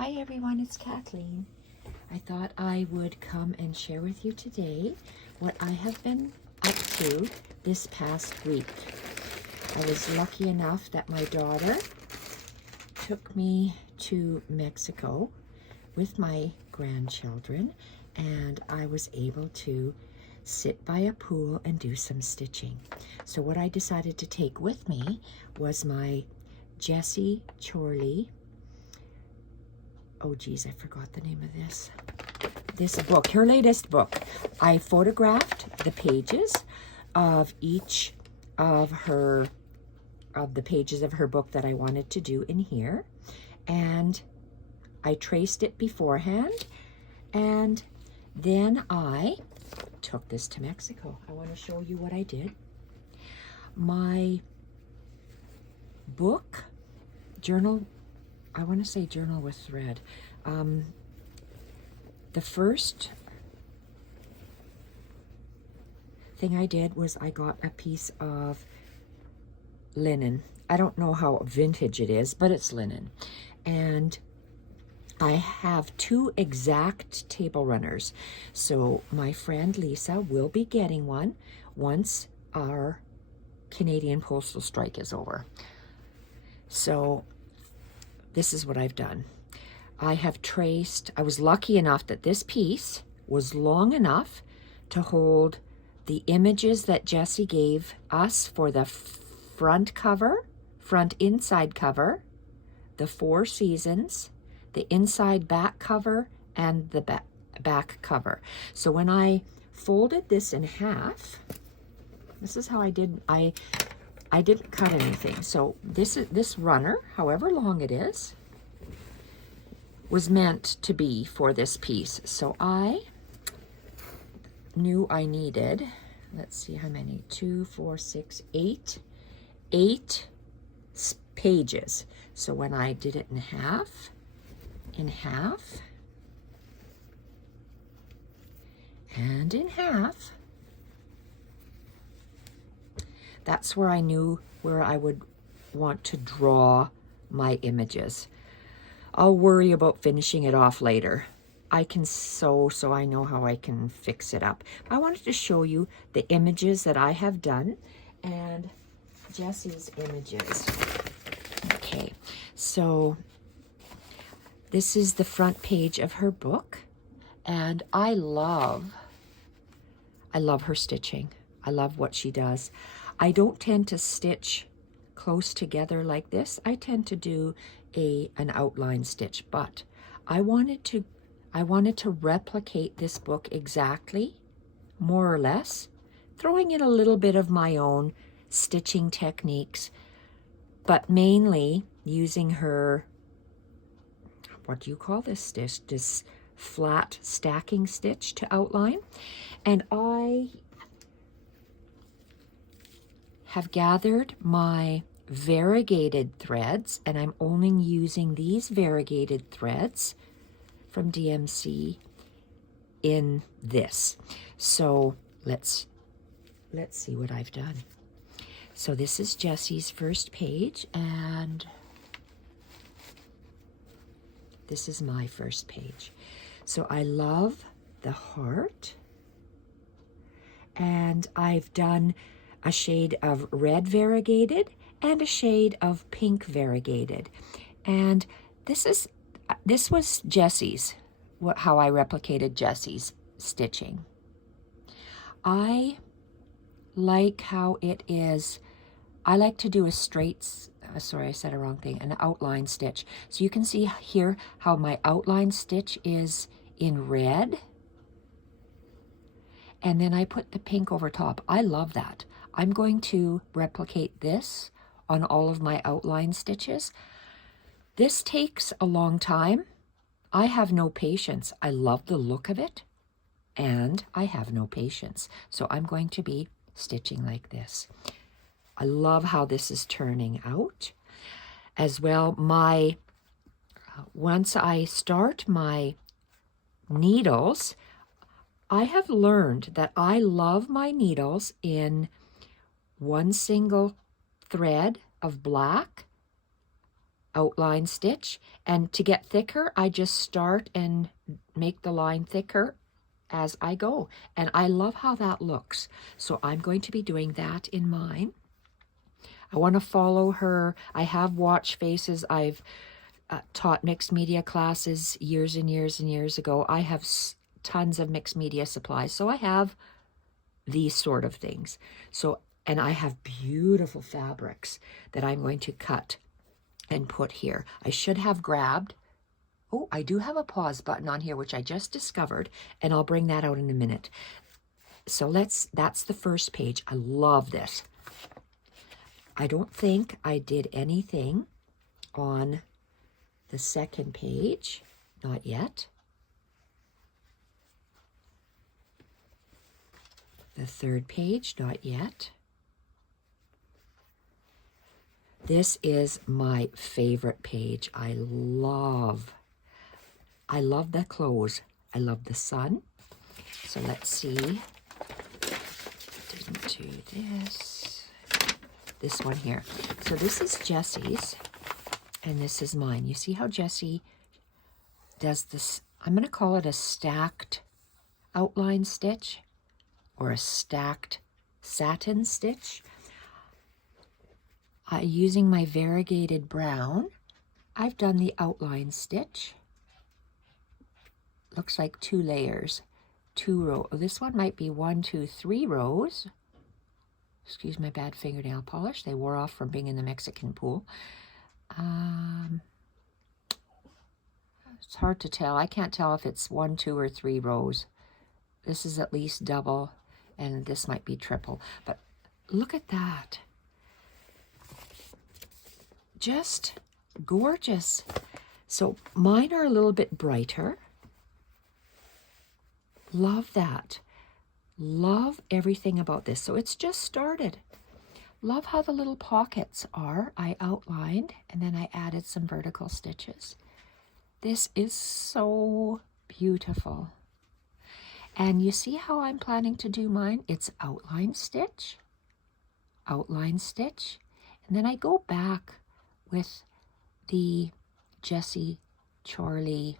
Hi everyone, it's Kathleen. I thought I would come and share with you today what I have been up to this past week. I was lucky enough that my daughter took me to Mexico with my grandchildren, and I was able to sit by a pool and do some stitching. So what I decided to take with me was my Jessie Chorley, oh geez, I forgot the name of this book, her latest book. I photographed the pages of each of the pages of her book that I wanted to do in here, and I traced it beforehand, and then I took this to Mexico. I want to show you what I did. My book journal, I want to say journal with thread. The first thing I did was I got a piece of linen. I don't know how vintage it is, but it's linen. And I have two exact table runners. So my friend Lisa will be getting one once our Canadian postal strike is over. So this is what I've done. I have traced, I was lucky enough that this piece was long enough to hold the images that Jessie gave us for the front cover, front inside cover, the 4 seasons, the inside back cover, and the back cover. So when I folded this in half, this is how I did, I didn't cut anything. So this runner, however long it is, was meant to be for this piece. So I knew I needed, let's see how many, 2, 4, 6, 8 pages. So when I did it in half, and in half, that's where I knew where I would want to draw my images. I'll worry about finishing it off later. I can sew, so I know how I can fix it up. I wanted to show you the images that I have done and Jessie's images. Okay, so this is the front page of her book, and I love her stitching. I love what she does. I don't tend to stitch close together like this. I tend to do an outline stitch, but I wanted to replicate this book exactly, more or less, throwing in a little bit of my own stitching techniques, but mainly using her, what do you call this stitch? This flat stacking stitch to outline. And I have gathered my variegated threads, and I'm only using these variegated threads from DMC in this. So let's see what I've done. So this is Jessie's first page, and this is my first page. So I love the heart, and I've done a shade of red variegated and a shade of pink variegated. And this was Jessie's, how I replicated Jessie's stitching. I like how it is, I like to do a straight, sorry, I said a wrong thing, an outline stitch. So you can see here how my outline stitch is in red, and then I put the pink over top. I love that. I'm going to replicate this on all of my outline stitches. This takes a long time. I have no patience. I love the look of it, and I have no patience. So I'm going to be stitching like this. I love how this is turning out. As well, once I start my needles, I have learned that I love my needles in one single thread of black outline stitch, and to get thicker, I just start and make the line thicker as I go, and I love how that looks. So I'm going to be doing that in mine. I want to follow her. I have watch faces. I've taught mixed media classes years and years and years ago. I have tons of mixed media supplies, so I have these sort of things. So, and I have beautiful fabrics that I'm going to cut and put here. I should have grabbed, oh, I do have a pause button on here, which I just discovered, and I'll bring that out in a minute. So that's the first page. I love this. I don't think I did anything on the second page, not yet. The third page, not yet. This is my favorite page. I love the clothes. I love the sun. So let's see. Didn't do this. This one here. So this is Jessie's, and this is mine. You see how Jessie does this? I'm going to call it a stacked outline stitch or a stacked satin stitch. Using my variegated brown, I've done the outline stitch. Looks like 2 layers, 2 rows. This one might be 1, 2, 3 rows. Excuse my bad fingernail polish. They wore off from being in the Mexican pool. It's hard to tell. I can't tell if it's 1, 2, or 3 rows. This is at least double, and this might be triple. But look at that. Just gorgeous. So mine are a little bit brighter. Love that. Love everything about this. So it's just started. Love how the little pockets are. I outlined and then I added some vertical stitches. This is so beautiful. And you see how I'm planning to do mine? It's outline stitch, and then I go back with the Jessie Charlie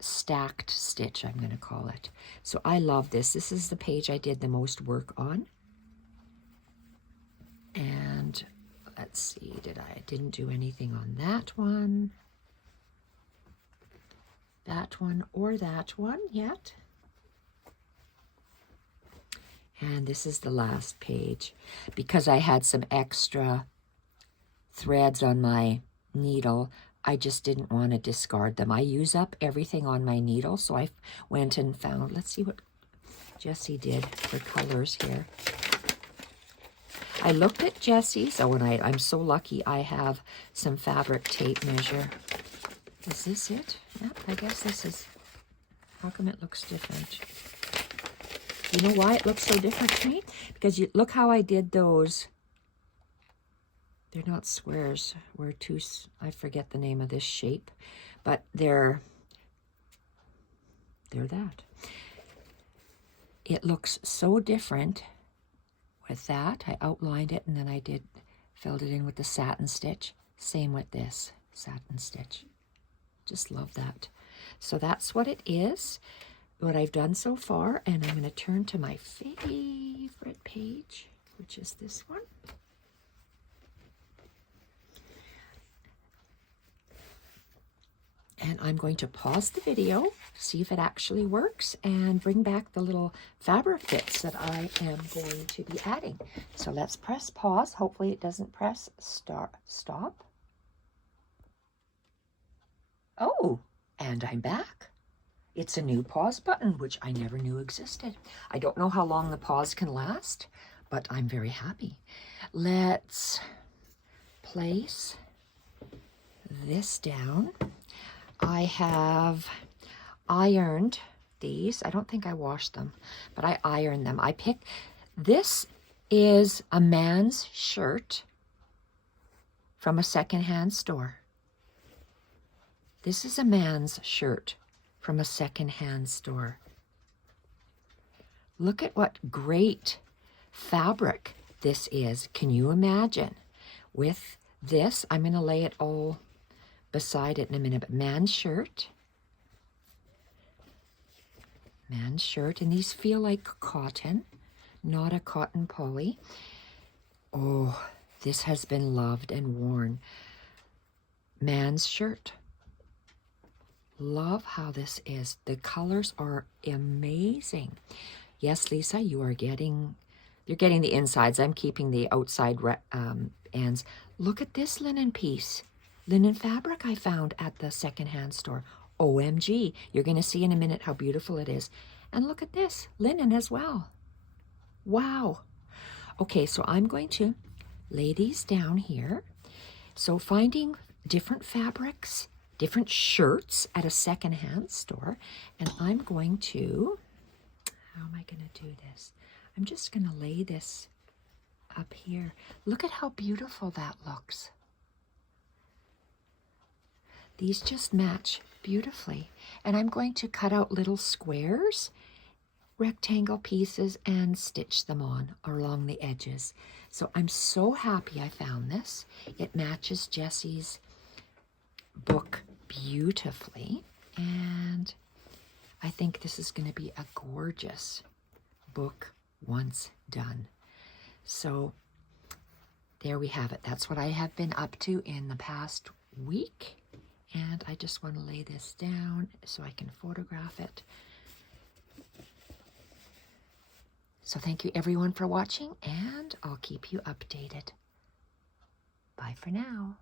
stacked stitch, I'm going to call it. So I love this. This is the page I did the most work on. And let's see, I didn't do anything on that one, or that one yet. And this is the last page. Because I had some extra threads on my needle, I just didn't want to discard them. I use up everything on my needle, so I went and found, let's see what Jessie did for colors here. I looked at Jessie's. Oh, and I'm so lucky I have some fabric tape measure. Is this it? Yep, I guess this is. How come it looks different? You know why it looks so different to me? Because you look how I did those. They're not squares. We're two, I forget the name of this shape, but they're that. It looks so different with that. I outlined it and then I filled it in with the satin stitch. Same with this satin stitch. Just love that. So that's what it is, what I've done so far. And I'm going to turn to my favorite page, which is this one. And I'm going to pause the video, see if it actually works, and bring back the little fabric bits that I am going to be adding. So let's press pause. Hopefully it doesn't press stop. Oh, and I'm back. It's a new pause button, which I never knew existed. I don't know how long the pause can last, but I'm very happy. Let's place this down. I have ironed these. I don't think I washed them, but I ironed them. This is a man's shirt from a secondhand store. This is a man's shirt from a secondhand store. Look at what great fabric this is. Can you imagine? With This, I'm going to lay it all beside it in a minute, but man's shirt, and these feel like cotton, not a cotton poly. Oh, this has been loved and worn. Man's shirt. Love how this is. The colors are amazing. Yes, Lisa, you're getting the insides. I'm keeping the outside ends. Look at this linen piece. Linen fabric I found at the secondhand store. OMG. You're going to see in a minute how beautiful it is. And look at this. Linen as well. Wow. Okay, so I'm going to lay these down here. So finding different fabrics, different shirts at a secondhand store. And I'm going to, how am I going to do this? I'm just going to lay this up here. Look at how beautiful that looks. These just match beautifully. And I'm going to cut out little squares, rectangle pieces, and stitch them on along the edges. So I'm so happy I found this. It matches Jessie's book beautifully. And I think this is going to be a gorgeous book once done. So there we have it. That's what I have been up to in the past week. And I just want to lay this down so I can photograph it. So thank you everyone for watching, and I'll keep you updated. Bye for now.